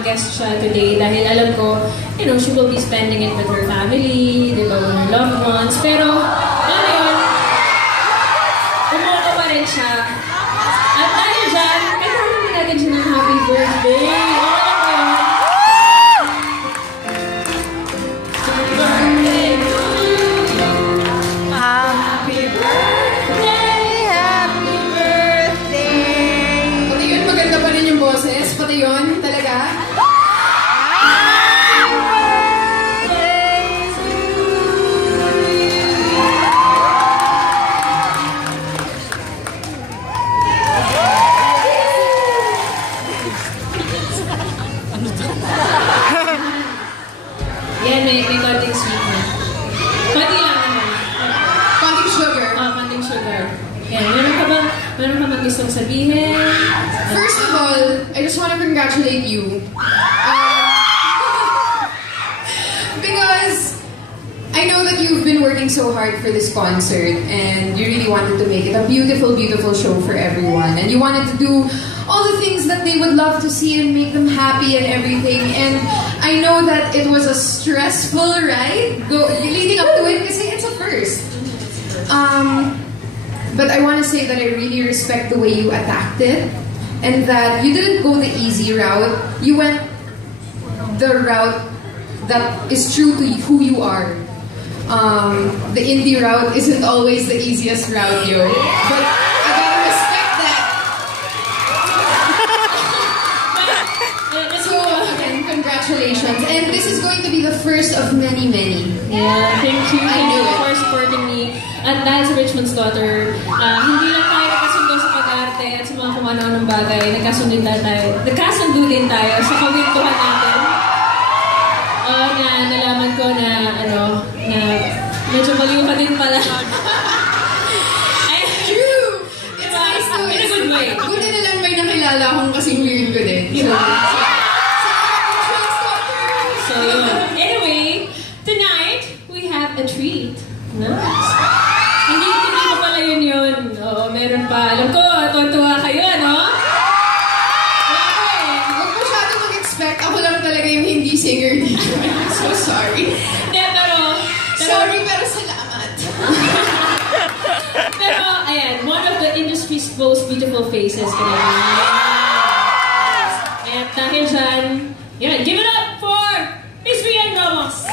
mag-guest siya today dahil alam ko, you know, she will be spending it with her family, di ba, with her loved ones. Pero, ano yun, umuha pa rin siya. At dahil dyan, kailangan natin siya ng happy birthday. Pati yun, talaga? Yan, may konting sweet na. Pati lang naman. Konting sugar? Konting sugar. Yan, meron ka bang gustong sabihin? First of all, I just want to congratulate you. Because I know that you've been working so hard for this concert and you really wanted to make it a beautiful, beautiful show for everyone. And you wanted to do all the things that they would love to see and make them happy and everything. And I know that it was a stressful ride leading up to it because it's a first. But I want to say that I really respect the way you attacked it and that you didn't go the easy route. You went the route that is true to who you are. The indie route isn't always the easiest route, yo. But I gotta respect that. So again, congratulations. And this is going to be the first of many, many. Yeah, thank you. I knew it. For supporting me. At dahil sa Richmond's Daughter, hindi lang tayo nakasundo sa pag-arte at sa mga kumano ng bagay, nagkasundo din tayo sa kawintuhan natin. Nalaman ko na, na medyo baliw ka din pala. True! It's nice to, in a good way. Buti na lang may nakilala akong kasing weird ko din. So, anyway, tonight, we have a treat. Nice. Hindi pa pala yun. Oo, meron pa. Alam ko, tuwa kayo, no? Huwag masyado mag-expect. Ako lang talaga yung hindi singer dito. I'm so sorry. Sorry, pero salamat. Pero, ayan, one of the industry's most beautiful faces. At dahil dyan, give it up for Miss Rian Ramos!